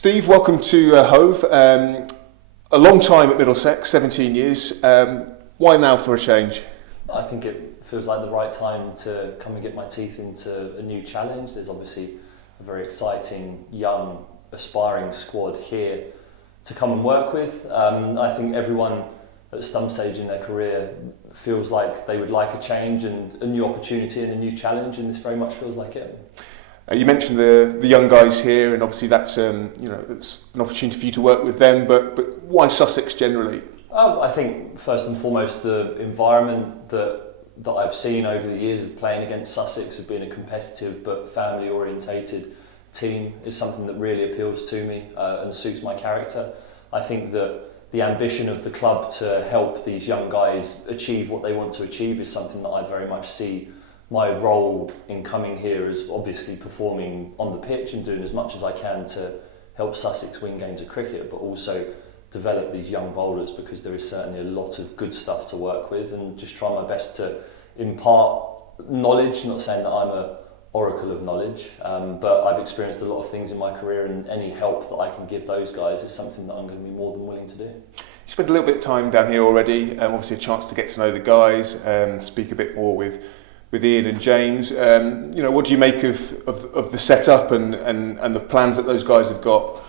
Steve, welcome to Hove. A long time at Middlesex, 17 years. Why now for a change? I think it feels like the right time to come and get my teeth into a new challenge. There's obviously a very exciting, young, aspiring squad here to come and work with. I think everyone at some stage in their career feels like they would like a change and a new opportunity and a new challenge, and this very much feels like it. You mentioned the young guys here, and obviously that's it's an opportunity for you to work with them. But why Sussex generally? I think first and foremost the environment that I've seen over the years of playing against Sussex, of being a competitive but family orientated team, is something that really appeals to me and suits my character. I think that the ambition of the club to help these young guys achieve what they want to achieve is something that I very much see my role in coming here is obviously performing on the pitch and doing as much as I can to help Sussex win games of cricket, but also develop these young bowlers, because there is certainly a lot of good stuff to work with, and just try my best to impart knowledge. Not saying that I'm a oracle of knowledge, but I've experienced a lot of things in my career, and any help that I can give those guys is something that I'm going to be more than willing to do. You spent a little bit of time down here already, obviously a chance to get to know the guys, speak a bit more with Ian and James. What do you make of the setup and the plans that those guys have got?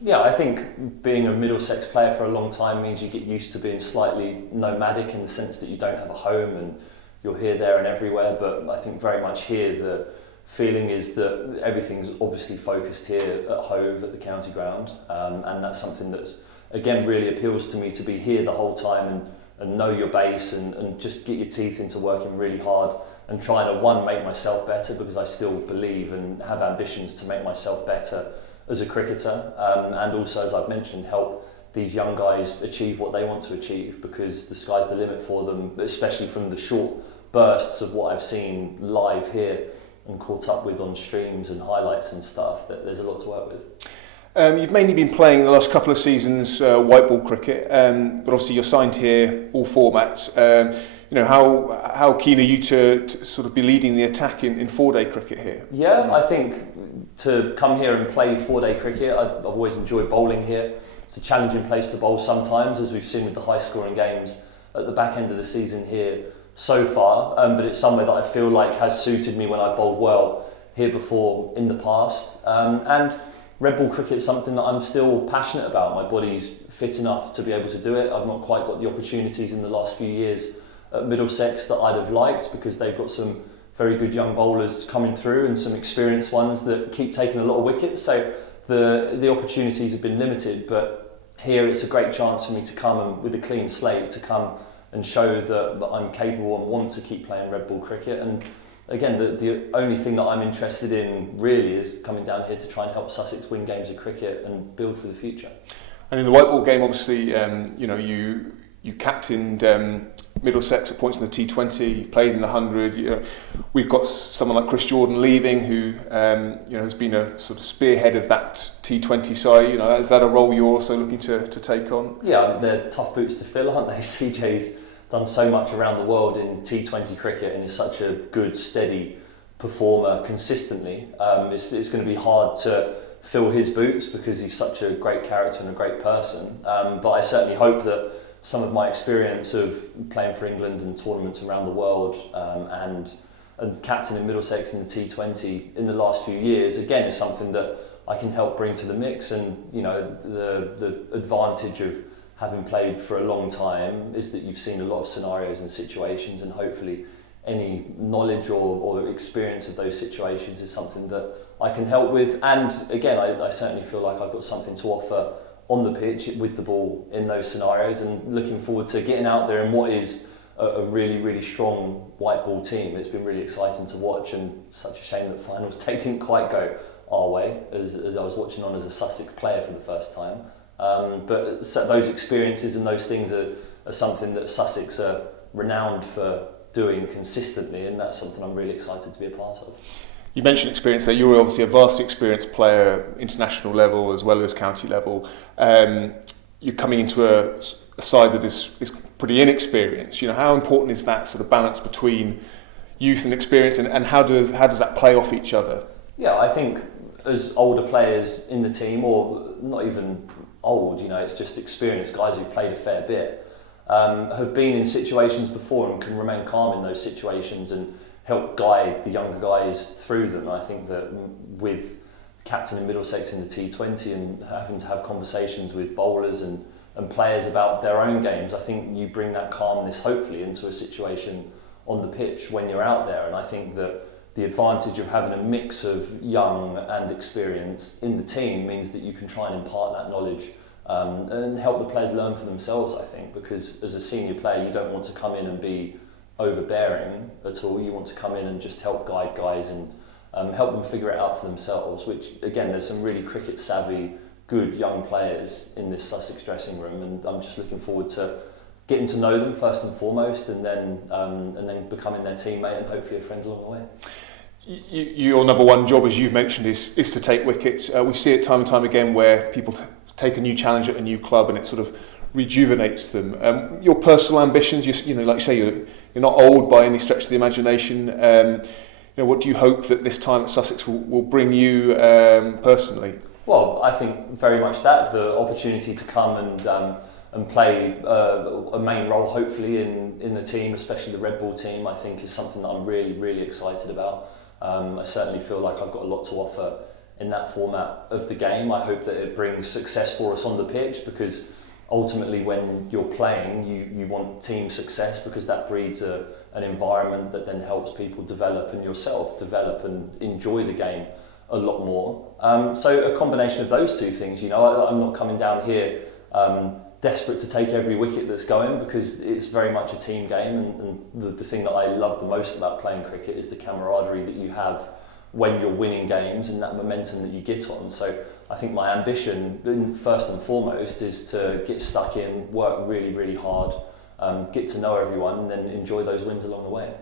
Yeah, I think being a Middlesex player for a long time means you get used to being slightly nomadic, in the sense that you don't have a home and you're here, there and everywhere. But I think very much here the feeling is that everything's obviously focused here at Hove, at the county ground, and that's something that's, again, really appeals to me, to be here the whole time and know your base and just get your teeth into working really hard and trying to, make myself better, because I still believe and have ambitions to make myself better as a cricketer, and also, as I've mentioned, help these young guys achieve what they want to achieve, because the sky's the limit for them, especially from the short bursts of what I've seen live here and caught up with on streams and highlights and stuff. That there's a lot to work with. You've mainly been playing the last couple of seasons white ball cricket, but obviously you're signed here, all formats. How keen are you to sort of be leading the attack in four-day cricket here? Yeah, I think to come here and play four-day cricket, I've always enjoyed bowling here. It's a challenging place to bowl sometimes, as we've seen with the high-scoring games at the back end of the season here so far, but it's somewhere that I feel like has suited me when I've bowled well here before in the past. And red ball cricket is something that I'm still passionate about. My body's fit enough to be able to do it. I've not quite got the opportunities in the last few years at Middlesex that I'd have liked, because they've got some very good young bowlers coming through and some experienced ones that keep taking a lot of wickets. So the opportunities have been limited, but here it's a great chance for me to come and, with a clean slate, to come and show that I'm capable and want to keep playing red ball cricket. And again, the only thing that I'm interested in really is coming down here to try and help Sussex win games of cricket and build for the future. And in the white ball game, obviously, you captained Middlesex at points in the T20. You've played in the 100. We've got someone like Chris Jordan leaving, who has been a sort of spearhead of that T20 side. Is that a role you're also looking to take on? Yeah, they're tough boots to fill, aren't they? CJ's done so much around the world in T20 cricket and is such a good, steady performer consistently. It's going to be hard to fill his boots, because he's such a great character and a great person. But I certainly hope that some of my experience of playing for England and tournaments around the world, and captaining Middlesex in the T20 in the last few years, again, is something that I can help bring to the mix. And the advantage of having played for a long time is that you've seen a lot of scenarios and situations, and hopefully any knowledge or experience of those situations is something that I can help with. And again, I certainly feel like I've got something to offer on the pitch with the ball in those scenarios, and looking forward to getting out there in what is a really, really strong white ball team. It's been really exciting to watch, and such a shame that finals day didn't quite go our way, as I was watching on as a Sussex player for the first time. But those experiences and those things are something that Sussex are renowned for doing consistently, and that's something I'm really excited to be a part of. You mentioned experience there. You're obviously a vastly experienced player, international level as well as county level. You're coming into a side that is pretty inexperienced. How important is that sort of balance between youth and experience, and how does that play off each other? Yeah, I think as older players in the team, or not even old, you know, it's just experienced guys who've played a fair bit, have been in situations before and can remain calm in those situations and help guide the younger guys through them. I think that with captain in Middlesex in the T20 and having to have conversations with bowlers and players about their own games, I think you bring that calmness hopefully into a situation on the pitch when you're out there. And I think that the advantage of having a mix of young and experience in the team means that you can try and impart that knowledge and help the players learn for themselves, I think, because as a senior player you don't want to come in and be overbearing at all. You want to come in and just help guide guys and help them figure it out for themselves, which again, there's some really cricket savvy, good young players in this Sussex dressing room, and I'm just looking forward to getting to know them first and foremost, and then becoming their teammate and hopefully a friend along the way. Your number one job, as you've mentioned, is to take wickets. We see it time and time again where people take a new challenge at a new club and it sort of rejuvenates them. Your personal ambitions, you know, like you say, you're not old by any stretch of the imagination. You know, what do you hope that this time at Sussex will bring you personally? Well, I think very much that, the opportunity to come and play a main role hopefully in the team, especially the red ball team, I think is something that I'm really, really excited about. I certainly feel like I've got a lot to offer in that format of the game. I hope that it brings success for us on the pitch, because ultimately when you're playing you want team success, because that breeds an environment that then helps people develop and yourself develop and enjoy the game a lot more. So a combination of those two things, you know, I'm not coming down here desperate to take every wicket that's going, because it's very much a team game, and the thing that I love the most about playing cricket is the camaraderie that you have when you're winning games and that momentum that you get on. So I think my ambition, first and foremost, is to get stuck in, work really, really hard, get to know everyone, and then enjoy those wins along the way.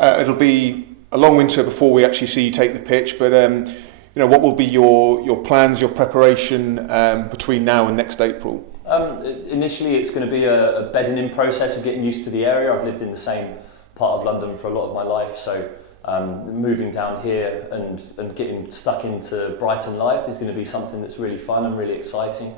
It'll be a long winter before we actually see you take the pitch, but you know, what will be your plans, your preparation between now and next April? Initially, it's going to be a bedding in process of getting used to the area. I've lived in the same part of London for a lot of my life, so moving down here and getting stuck into Brighton life is going to be something that's really fun and really exciting.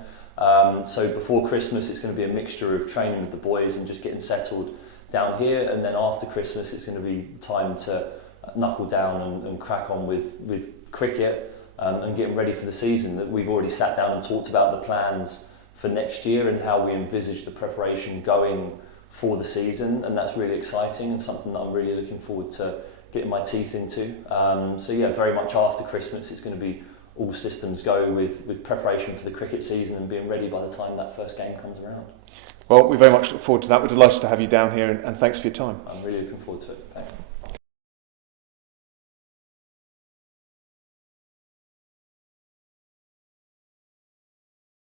So before Christmas, it's going to be a mixture of training with the boys and just getting settled down here, and then after Christmas, it's going to be time to knuckle down and crack on with cricket and getting ready for the season. That we've already sat down and talked about the plans for next year and how we envisage the preparation going for the season, and that's really exciting and something that I'm really looking forward to getting my teeth into. So yeah, very much after Christmas it's going to be all systems go with preparation for the cricket season and being ready by the time that first game comes around. Well, we very much look forward to that. We're delighted to have you down here, and thanks for your time. I'm really looking forward to it. Thanks.